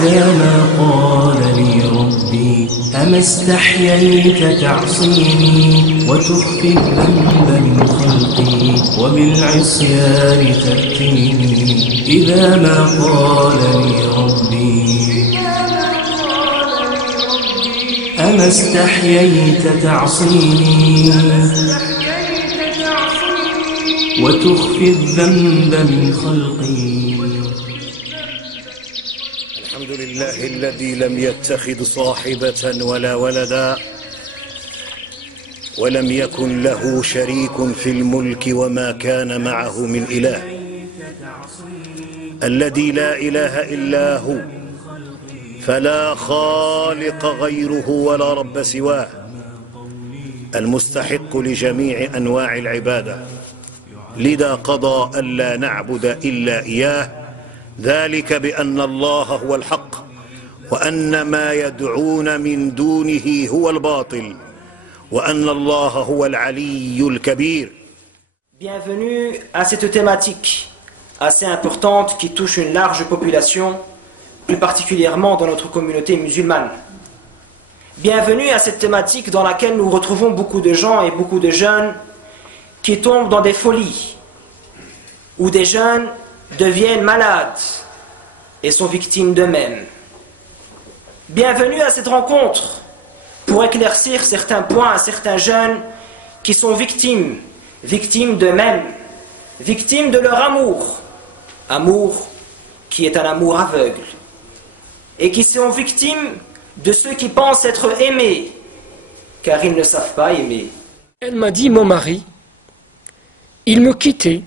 إذا ما قال لي ربي أما استحييت تعصيني وتخفي الذنب من خلقي وبالعصيان تأتيني إذا ما قال لي ربي أما استحييت تعصيني وتخفي الذنب من خلقي. الحمد لله الذي لم يتخذ صاحبة ولا ولدا ولم يكن له شريك في الملك وما كان معه من إله، الذي لا إله إلا هو فلا خالق غيره ولا رب سواه، المستحق لجميع أنواع العبادة، لذا قضى ألا نعبد إلا إياه، ذلك بأن الله هو الحق وأن ما يدعون من دونه هو الباطل وأن الله هو العلي الكبير. Bienvenue à cette thématique assez importante qui touche une large population, plus particulièrement dans notre communauté musulmane. Bienvenue à cette thématique dans laquelle nous retrouvons beaucoup de gens et beaucoup de jeunes qui tombent dans des folies, où des jeunes deviennent malades et sont victimes d'eux-mêmes. Bienvenue à cette rencontre pour éclaircir certains points à certains jeunes qui sont victimes d'eux-mêmes, victimes de leur amour qui est un amour aveugle, et qui sont victimes de ceux qui pensent être aimés, car ils ne savent pas aimer. Elle m'a dit, mon mari, il me quittait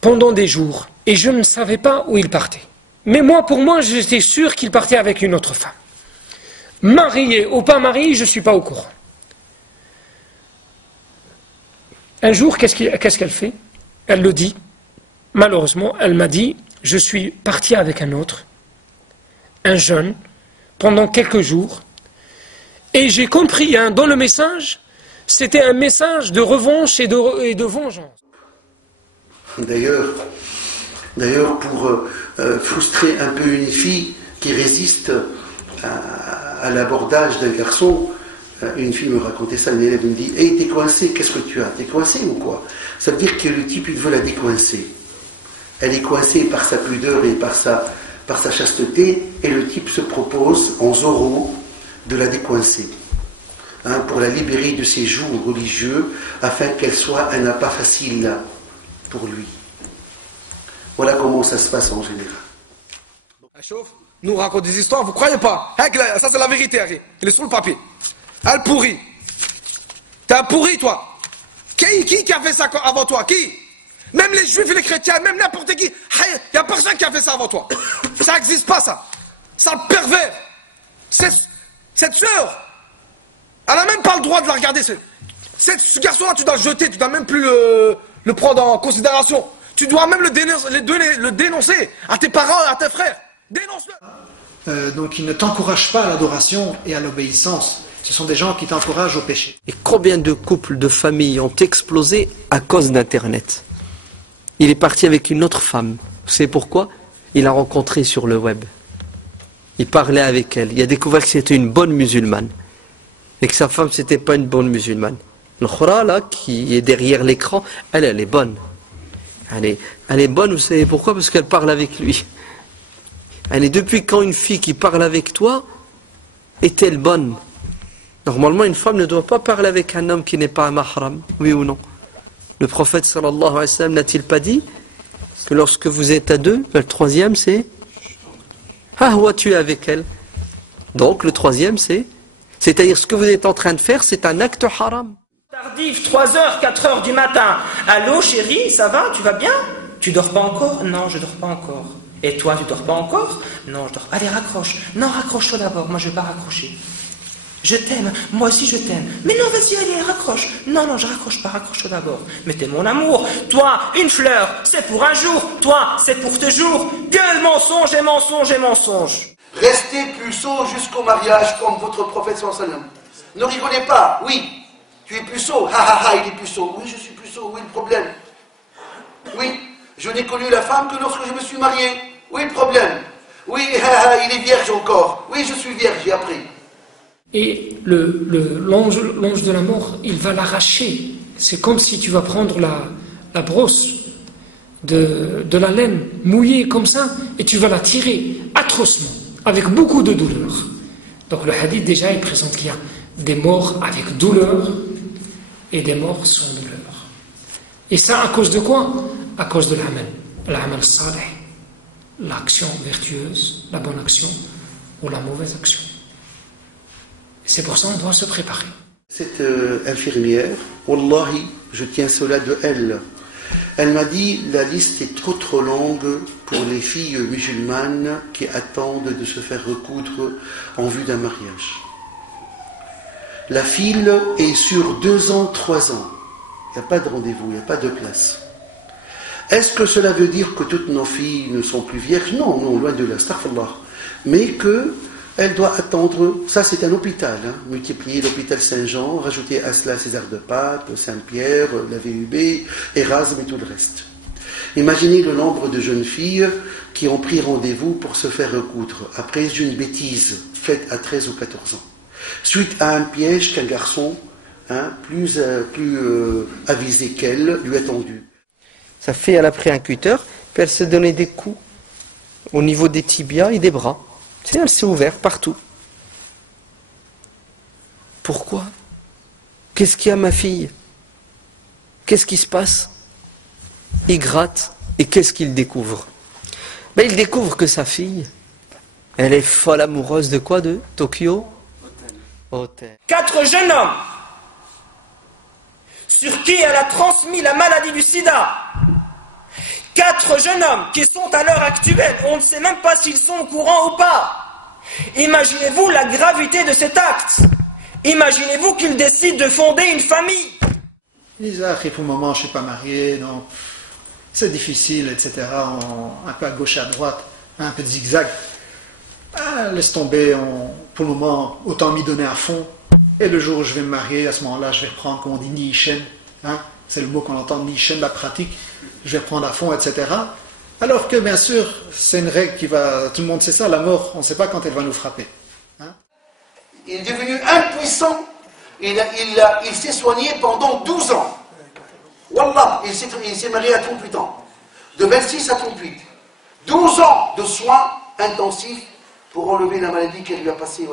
pendant des jours, et je ne savais pas où il partait. Mais pour moi, j'étais sûr qu'il partait avec une autre femme. Marié ou pas marié, je ne suis pas au courant. Un jour, qu'est-ce qu'elle fait? Elle le dit. Malheureusement, elle m'a dit, je suis parti avec un autre, un jeune, pendant quelques jours, et j'ai compris, dans le message, c'était un message de revanche et de vengeance. D'ailleurs, pour frustrer un peu une fille qui résiste à l'abordage d'un garçon, une fille me racontait ça, une élève me dit « Hey, t'es coincé, qu'est-ce que tu as? T'es coincé ou quoi ?» Ça veut dire que le type, il veut la décoincer. Elle est coincée par sa pudeur et par sa chasteté, et le type se propose en Zorro de la décoincer, pour la libérer de ses jougs religieux, afin qu'elle soit un appât facile pour lui. Voilà comment ça se passe en général. Nous raconte des histoires, vous croyez pas? Ça c'est la vérité, Harry. Il est sur le papier. Elle pourrit. T'es un pourri, toi. Qui a fait ça avant toi? Qui? Même les juifs et les chrétiens, même n'importe qui. Il n'y a personne qui a fait ça avant toi. Ça n'existe pas, ça. Ça le pervers. Cette sœur, elle n'a même pas le droit de la regarder. Ce garçon-là, tu dois le jeter, tu dois même plus le prendre en considération. Tu dois même le dénoncer à tes parents, à tes frères. Dénonce-le. Donc ils ne t'encouragent pas à l'adoration et à l'obéissance. Ce sont des gens qui t'encouragent au péché. Et combien de couples, de familles ont explosé à cause d'Internet? Il est parti avec une autre femme. Vous savez pourquoi? Il l'a rencontrée sur le web. Il parlait avec elle. Il a découvert que c'était une bonne musulmane. Et que sa femme, c'était pas une bonne musulmane. Le khora, là, qui est derrière l'écran, elle est bonne. Elle est bonne, vous savez pourquoi? Parce qu'elle parle avec lui. Depuis quand une fille qui parle avec toi est-elle bonne? Normalement, une femme ne doit pas parler avec un homme qui n'est pas un mahram, oui ou non? Le prophète sallallahu alayhi wa sallam n'a-t-il pas dit que lorsque vous êtes à deux, le troisième c'est tu es avec elle. Donc le troisième c'est-à-dire ce que vous êtes en train de faire, c'est un acte haram. Tardif, 3h, 4h du matin. Allô chérie, ça va? Tu vas bien? Tu dors pas encore? Non, je dors pas encore. Et toi, tu dors pas encore? Non, je dors. Allez, raccroche. Non, raccroche-toi d'abord. Moi, je vais pas raccrocher. Je t'aime. Moi aussi, je t'aime. Mais non, vas-y, allez, raccroche. Non, je raccroche pas. Raccroche-toi d'abord. Mais t'es mon amour. Toi, une fleur, c'est pour un jour. Toi, c'est pour toujours. Que mensonge et mensonge et mensonge. Restez puceau jusqu'au mariage comme votre prophète sallallahu alayhi wa sallam. Ne rigolez pas. Oui, tu es puceau. Il est puceau. Oui, je suis puceau. Oui, le problème. Oui, je n'ai connu la femme que lorsque je me suis marié. Oui, le problème. Oui. Oui, il est vierge encore. Oui, je suis vierge, j'ai appris. Et l'ange de la mort, il va l'arracher. C'est comme si tu vas prendre la brosse de la laine mouillée comme ça et tu vas la tirer atrocement, avec beaucoup de douleur. Donc le hadith déjà il présente qu'il y a des morts avec douleur et des morts sans douleur. Et ça à cause de quoi? À cause de l'amal salih, l'action vertueuse, la bonne action ou la mauvaise action. C'est pour ça qu'on doit se préparer. Cette infirmière, wallahi, je tiens cela de elle. Elle m'a dit, la liste est trop longue pour les filles musulmanes qui attendent de se faire recoudre en vue d'un mariage. La file est sur 2 ans, 3 ans. Il n'y a pas de rendez-vous, il n'y a pas de place. Est-ce que cela veut dire que toutes nos filles ne sont plus vierges? Non, non, loin de là, astaghfirullah. Mais qu'elle doit attendre, ça c'est un hôpital, hein, multiplier l'hôpital Saint-Jean, rajouter à cela César de Pape, Saint-Pierre, la VUB, Erasme et tout le reste. Imaginez le nombre de jeunes filles qui ont pris rendez-vous pour se faire recoudre, après une bêtise faite à 13 ou 14 ans, suite à un piège qu'un garçon plus avisé qu'elle lui a tendu. Sa fille, elle a pris un cutter, puis elle se donnait des coups au niveau des tibias et des bras. Tu sais, elle s'est ouverte partout. Pourquoi? Qu'est-ce qu'il y a, ma fille? Qu'est-ce qui se passe? Il gratte, et qu'est-ce qu'il découvre? Ben, il découvre que sa fille, elle est folle amoureuse de quoi? De Tokyo Hotel. 4 jeunes hommes sur qui elle a transmis la maladie du sida. 4 jeunes hommes qui sont à l'heure actuelle, on ne sait même pas s'ils sont au courant ou pas. Imaginez-vous la gravité de cet acte. Imaginez-vous qu'ils décident de fonder une famille. Ils disent, ah, pour le moment, je ne suis pas marié, donc c'est difficile, etc. Un peu à gauche et à droite, un peu de zigzag. Ah, laisse tomber, pour le moment, autant m'y donner à fond. Et le jour où je vais me marier, à ce moment-là, je vais reprendre, comme on dit, Niishen. C'est le mot qu'on entend, Niishen, la pratique. Je vais prendre à fond, etc. Alors que, bien sûr, c'est une règle qui va... Tout le monde sait ça, la mort, on ne sait pas quand elle va nous frapper. Il est devenu impuissant. Il s'est soigné pendant 12 ans. Wallah, il s'est marié à 38 ans. De 26 à 38. 12 ans de soins intensifs pour enlever la maladie qu'elle lui a passée.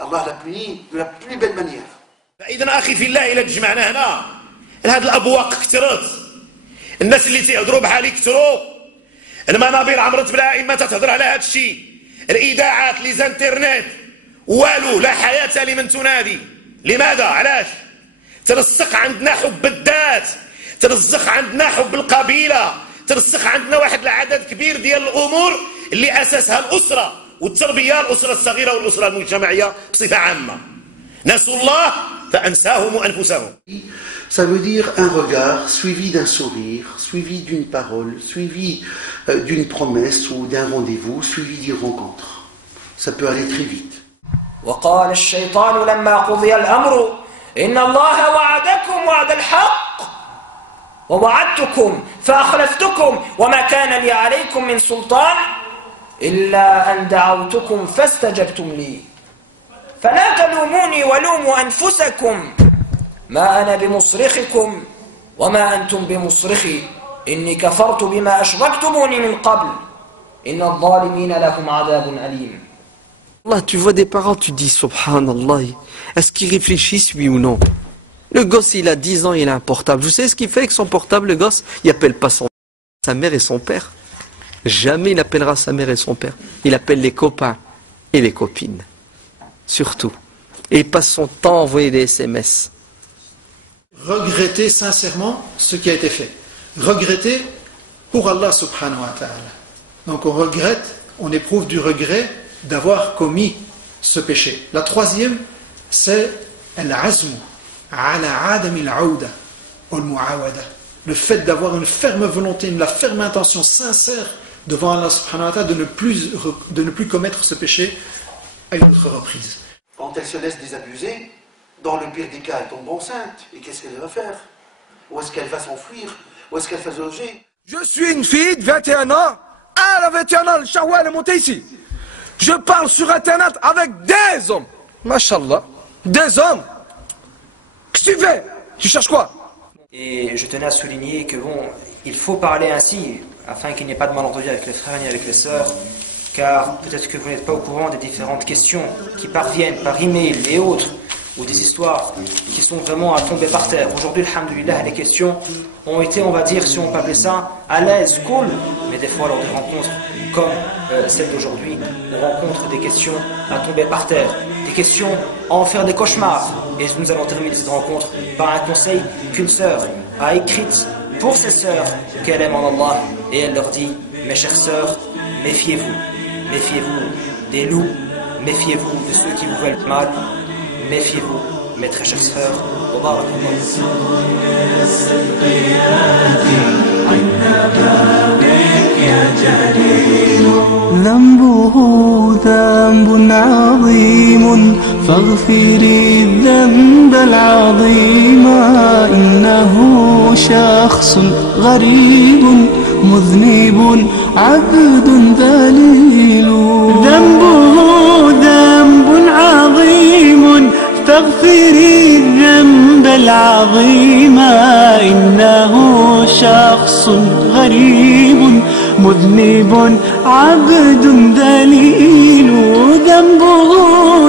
Allah l'a puni de la plus belle manière. إذا أخي في الله إلا تجمعنا هنا هذه الأبواق كثرت الناس اللي تيهضروا بحالي كثروا المنابر عمرت بلا إما تتهضر على هذا الشيء الإذاعات لي زانترنت والو لا حياة لمن تنادي لماذا؟ علاش؟ ترسخ عندنا حب الذات ترسخ عندنا حب القبيلة ترسخ عندنا واحد العدد كبير ديال الأمور اللي أساسها الأسرة والتربية الأسرة الصغيرة والأسرة المجتمعية بصفة عامة نسوا الله فأنساهم أنفسهم. Ça veut dire un regard suivi d'un sourire, suivi d'une parole, suivi d'une promesse ou d'un rendez-vous, suivi d'une rencontre. Ça peut aller très vite. وقال الشيطان لما قضي الأمر إن الله وعدكم وعد الحق ووعدتكم فأخلفتكم وما كان لي عليكم من سلطان إلا أن دعوتكم فاستجبتم لي فلا تلوموني ولوموا أنفسكم ما أنا بمصرخكم وما أنتم بمصرخي إني كفرت بما أشركتموني من قبل إن الظالمين لهم عذاب أليم. Là, tu vois des parents, tu dis subhanallah, est-ce qu'ils réfléchissent oui ou non? Le gosse, il a 10 ans, il a un portable. Vous savez ce qu'il fait avec son portable, le gosse? Il appelle pas sa mère et son père. Jamais il appellera sa mère et son père. Il appelle les copains et les copines. Surtout. Et il passe son temps à envoyer des SMS. Regretter sincèrement ce qui a été fait. Regretter pour Allah subhanahu wa ta'ala. Donc on regrette, on éprouve du regret d'avoir commis ce péché. La troisième, c'est al-azmu ala adami al-aouda wal-mu'awada. Le fait d'avoir une ferme volonté, la ferme intention sincère devant Allah subhanahu wa ta'ala de ne plus commettre ce péché à une autre reprise. Quand elle se laisse désabuser, dans le pire des cas, elle tombe enceinte. Et qu'est-ce qu'elle va faire? Où est-ce qu'elle va s'enfuir? Où est-ce qu'elle va se loger? Je suis une fille de 21 ans, Ah, la 21 Shawwal est monté ici. Je parle sur Internet avec des hommes. Mashallah. Des hommes. Qu'est-ce que tu fais? Tu cherches quoi? Et je tenais à souligner que bon, il faut parler ainsi, afin qu'il n'y ait pas de malentendu avec les frères ni avec les sœurs, car peut-être que vous n'êtes pas au courant des différentes questions qui parviennent par email et autres, ou des histoires qui sont vraiment à tomber par terre. Aujourd'hui, alhamdoulilah, les questions ont été, on va dire, si on peut appeler ça, à l'aise, cool, mais des fois lors des rencontres comme celle d'aujourd'hui, on rencontre des questions à tomber par terre, des questions à en faire des cauchemars. Et nous allons terminer cette rencontre par un conseil qu'une sœur a écrit pour ses sœurs qu'elle aime en Allah, et elle leur dit: mes chères sœurs, méfiez-vous des loups, méfiez-vous de ceux qui vous veulent mal, méfiez-vous, mes très chères sœurs. ذنبه ذنب عظيم فاغفري الذنب العظيم إنه شخص غريب مذنب عبد ذليل ذنبه ذنب عظيم فاغفري الذنب العظيم إنه شخص غريب مذنب عبد ذليل ذنبه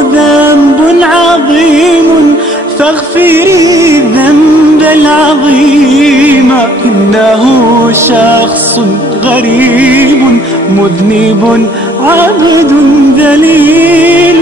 ذنب عظيم فاغفري الذنب العظيم إنه شخص غريب مذنب عبد ذليل